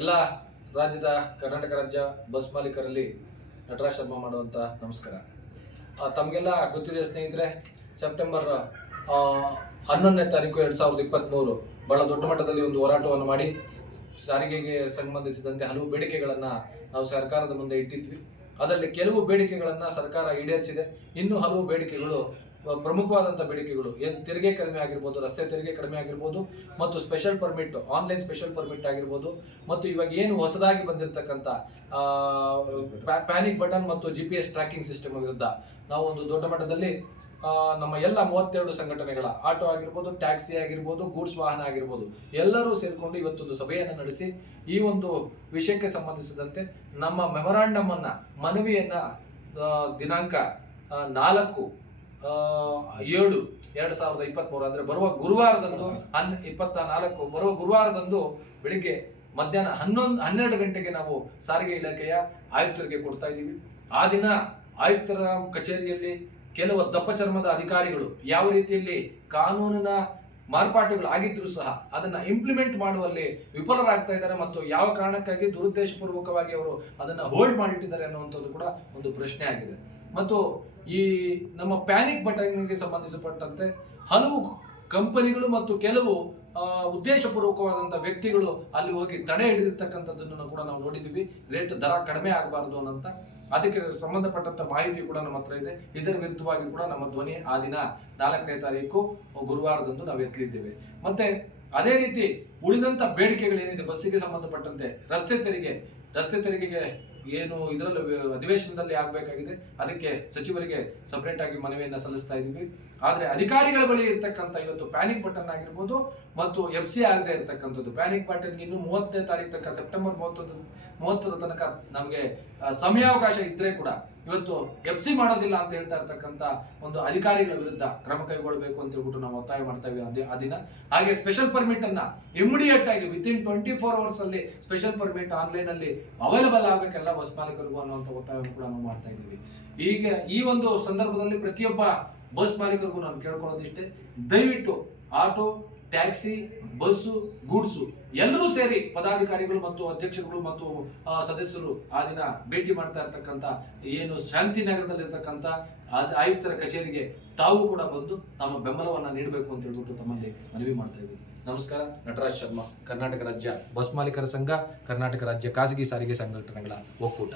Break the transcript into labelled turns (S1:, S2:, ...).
S1: ಎಲ್ಲ ರಾಜ್ಯದ ಕರ್ನಾಟಕ ರಾಜ್ಯ ಬಸ್ ಮಾಲೀಕರಲ್ಲಿ ನಟರಾಜ್ ಶರ್ಮಾ ಮಾಡುವಂಥ ನಮಸ್ಕಾರ. ತಮಗೆಲ್ಲ ಗೊತ್ತಿದೆ ಸ್ನೇಹಿತರೆ, ಸೆಪ್ಟೆಂಬರ್ ಹನ್ನೊಂದನೇ ತಾರೀಕು ಎರಡು ಸಾವಿರದ ಇಪ್ಪತ್ತ್ಮೂರು ಬಹಳ ದೊಡ್ಡ ಮಟ್ಟದಲ್ಲಿ ಒಂದು ಹೋರಾಟವನ್ನು ಮಾಡಿ ಸಾರಿಗೆಗೆ ಸಂಬಂಧಿಸಿದಂತೆ ಹಲವು ಬೇಡಿಕೆಗಳನ್ನು ನಾವು ಸರ್ಕಾರದ ಮುಂದೆ ಇಟ್ಟಿದ್ವಿ. ಅದರಲ್ಲಿ ಕೆಲವು ಬೇಡಿಕೆಗಳನ್ನು ಸರ್ಕಾರ ಈಡೇರಿಸಿದೆ. ಇನ್ನೂ ಹಲವು ಬೇಡಿಕೆಗಳು ಪ್ರಮುಖವಾದಂಥ ಬೇಡಿಕೆಗಳು ಏನು ತೆರಿಗೆ ಕಡಿಮೆ ಆಗಿರ್ಬೋದು, ರಸ್ತೆ ತೆರಿಗೆ ಕಡಿಮೆ ಆಗಿರ್ಬೋದು, ಮತ್ತು special permit online special permit ಆಗಿರ್ಬೋದು, ಮತ್ತು ಇವಾಗ ಏನು ಹೊಸದಾಗಿ ಬಂದಿರತಕ್ಕಂಥ ಪ್ಯಾನಿಕ್ ಬಟನ್ ಮತ್ತು G P S tracking system ವಿರುದ್ಧ ನಾವು ಒಂದು ದೊಡ್ಡ ಮಟ್ಟದಲ್ಲಿ ನಮ್ಮ ಎಲ್ಲ ಮೂವತ್ತೆರಡು ಸಂಘಟನೆಗಳ, ಆಟೋ ಆಗಿರ್ಬೋದು, ಟ್ಯಾಕ್ಸಿ ಆಗಿರ್ಬೋದು, ಗೂಡ್ಸ್ ವಾಹನ ಆಗಿರ್ಬೋದು, ಎಲ್ಲರೂ ಸೇರಿಕೊಂಡು ಇವತ್ತೊಂದು ಸಭೆಯನ್ನು ನಡೆಸಿ ಈ ಒಂದು ವಿಷಯಕ್ಕೆ ಸಂಬಂಧಿಸಿದಂತೆ ನಮ್ಮ ಮೆಮೊರಾಂಡಮ್ ಅನ್ನ, ಮನವಿಯನ್ನ ದಿನಾಂಕ ನಾಲ್ಕು ಏಳು, ಎರಡು ಸಾವಿರದ ಇಪ್ಪತ್ತ್ಮೂರು ಅಂದರೆ ಬರುವ ಗುರುವಾರದಂದು ಹನ್ ಇಪ್ಪತ್ತ ನಾಲ್ಕು ಬರುವ ಗುರುವಾರದಂದು ಬೆಳಿಗ್ಗೆ ಮಧ್ಯಾಹ್ನ ಹನ್ನೊಂದು, ಹನ್ನೆರಡು ಗಂಟೆಗೆ ನಾವು ಸಾರಿಗೆ ಇಲಾಖೆಯ ಆಯುಕ್ತರಿಗೆ ಕೊಡ್ತಾ ಇದ್ದೀವಿ. ಆ ದಿನ ಆಯುಕ್ತರ ಕಚೇರಿಯಲ್ಲಿ ಕೆಲವು ದಪ್ಪ ಚರ್ಮದ ಅಧಿಕಾರಿಗಳು ಯಾವ ರೀತಿಯಲ್ಲಿ ಕಾನೂನಿನ ಮಾರ್ಪಾಟುಗಳು ಆಗಿದ್ರು ಸಹ ಅದನ್ನ ಇಂಪ್ಲಿಮೆಂಟ್ ಮಾಡುವಲ್ಲಿ ವಿಫಲರಾಗ್ತಾ ಇದ್ದಾರೆ ಮತ್ತು ಯಾವ ಕಾರಣಕ್ಕಾಗಿ ದುರುದ್ದೇಶಪೂರ್ವಕವಾಗಿ ಅವರು ಅದನ್ನ ಹೋಲ್ಡ್ ಮಾಡಿಟ್ಟಿದ್ದಾರೆ ಅನ್ನುವಂಥದ್ದು ಕೂಡ ಒಂದು ಪ್ರಶ್ನೆ ಆಗಿದೆ. ಮತ್ತು ಈ ನಮ್ಮ ಪ್ಯಾನಿಕ್ ಬಟನ್ಗೆ ಸಂಬಂಧಿಸಪಟ್ಟಂತೆ ಹಲವು ಕಂಪನಿಗಳು ಮತ್ತು ಕೆಲವು ಉದ್ದೇಶಪೂರ್ವಕವಾದಂಥ ವ್ಯಕ್ತಿಗಳು ಅಲ್ಲಿ ಹೋಗಿ ತಡೆ ಹಿಡಿದಿರ್ತಕ್ಕಂಥದ್ದನ್ನು ಕೂಡ ನಾವು ನೋಡಿದ್ದೀವಿ. ರೇಟ್ ದರ ಕಡಿಮೆ ಆಗಬಾರ್ದು ಅನ್ನಂತ ಅದಕ್ಕೆ ಸಂಬಂಧಪಟ್ಟಂತ ಮಾಹಿತಿ ಕೂಡ ನಮ್ಮ ಹತ್ರ ಇದೆ. ಇದರ ವಿರುದ್ಧವಾಗಿ ಕೂಡ ನಮ್ಮ ಧ್ವನಿ ಆ ದಿನ ನಾಲ್ಕನೇ ತಾರೀಕು ಗುರುವಾರದಂದು ನಾವು ಎತ್ತಲಿದ್ದೇವೆ. ಮತ್ತೆ ಅದೇ ರೀತಿ ಉಳಿದಂತ ಬೇಡಿಕೆಗಳೇನಿದೆ, ಬಸ್ಸಿಗೆ ಸಂಬಂಧಪಟ್ಟಂತೆ ರಸ್ತೆ ತೆರಿಗೆ, ರಸ್ತೆ ತೆರಿಗೆಗೆ ಏನು ಇದರಲ್ಲಿ ಅಧಿವೇಶನದಲ್ಲಿ ಆಗಬೇಕಾಗಿದೆ. ಅದಕ್ಕೆ ಸಚಿವರಿಗೆ ಸಪರೇಟ್ ಆಗಿ ಮನವಿಯನ್ನು ಸಲ್ಲಿಸ್ತಾ ಇದ್ದೀವಿ. ಆದರೆ ಅಧಿಕಾರಿಗಳ ಬಳಿ ಇರ್ತಕ್ಕಂಥ ಇವತ್ತು ಪ್ಯಾನಿಕ್ ಬಟನ್ ಆಗಿರ್ಬೋದು ಮತ್ತು ಎಫ್ ಸಿ ಆಗದೆ ಇರತಕ್ಕಂಥದ್ದು. ಪ್ಯಾನಿಕ್ ಬಟನ್ ಇನ್ನು ಮೂವತ್ತನೇ ತಾರೀಕು ತನಕ ಸೆಪ್ಟೆಂಬರ್ ಮೂವತ್ತೊಂದು ಮೂವತ್ತರ ತನಕ ನಮಗೆ ಸಮಯಾವಕಾಶ ಇದ್ರೆ ಕೂಡ ಇವತ್ತು ಎಫ್ ಸಿ ಮಾಡೋದಿಲ್ಲ ಅಂತ ಹೇಳ್ತಾ ಇರ್ತಕ್ಕಂಥ ಒಂದು ಅಧಿಕಾರಿಗಳ ವಿರುದ್ಧ ಕ್ರಮ ಕೈಗೊಳ್ಳಬೇಕು ಅಂತ ಹೇಳ್ಬಿಟ್ಟು ನಾವು ಒತ್ತಾಯ ಮಾಡ್ತಾ ಇದ್ದೀವಿ ಆ ದಿನ. ಹಾಗೆ ಸ್ಪೆಷಲ್ ಪರ್ಮಿಟ್ ಅನ್ನ ಇಮಿಡಿಯೇಟ್ ಆಗಿ within twenty four hours ಅಲ್ಲಿ ಸ್ಪೆಷಲ್ ಪರ್ಮಿಟ್ ಆನ್ಲೈನ್ ಅಲ್ಲಿ ಅವೈಲಬಲ್ ಆಗಬೇಕೆಲ್ಲ ಬಸ್ ಮಾಲೀಕರಿಗೂ ಅನ್ನುವಂಥ ಒತ್ತಾಯವನ್ನು ಕೂಡ ನಾವು ಮಾಡ್ತಾ ಇದ್ದೀವಿ. ಈಗ ಈ ಒಂದು ಸಂದರ್ಭದಲ್ಲಿ ಪ್ರತಿಯೊಬ್ಬ ಬಸ್ ಮಾಲೀಕರಿಗೂ ನಾನು ಕೇಳ್ಕೊಳ್ಳೋದಿಷ್ಟೇ. ದಯವಿಟ್ಟು ಆಟೋ ಟ್ಯಾಕ್ಸಿ, ಬಸ್ಸು, ಗೂಡ್ಸು ಎಲ್ಲರೂ ಸೇರಿ ಪದಾಧಿಕಾರಿಗಳು ಮತ್ತು ಅಧ್ಯಕ್ಷರುಗಳು ಮತ್ತು ಸದಸ್ಯರು ಆ ದಿನ ಭೇಟಿ ಮಾಡ್ತಾ ಇರ್ತಕ್ಕಂಥ, ಏನು ಶಾಂತಿನಗರದಲ್ಲಿರ್ತಕ್ಕಂಥ ಆಯುಕ್ತರ ಕಚೇರಿಗೆ ತಾವು ಕೂಡ ಬಂದು ತಮ್ಮ ಬೆಂಬಲವನ್ನು ನೀಡಬೇಕು ಅಂತ ಹೇಳ್ಬಿಟ್ಟು ತಮ್ಮಲ್ಲಿ ಮನವಿ ಮಾಡ್ತಾ ಇದ್ದೀವಿ. ನಮಸ್ಕಾರ, ನಟರಾಜ್ ಶರ್ಮಾ, ಕರ್ನಾಟಕ ರಾಜ್ಯ ಬಸ್ ಮಾಲೀಕರ ಸಂಘ, ಕರ್ನಾಟಕ ರಾಜ್ಯ ಖಾಸಗಿ ಸಾರಿಗೆ ಸಂಘಟನೆಗಳ ಒಕ್ಕೂಟ.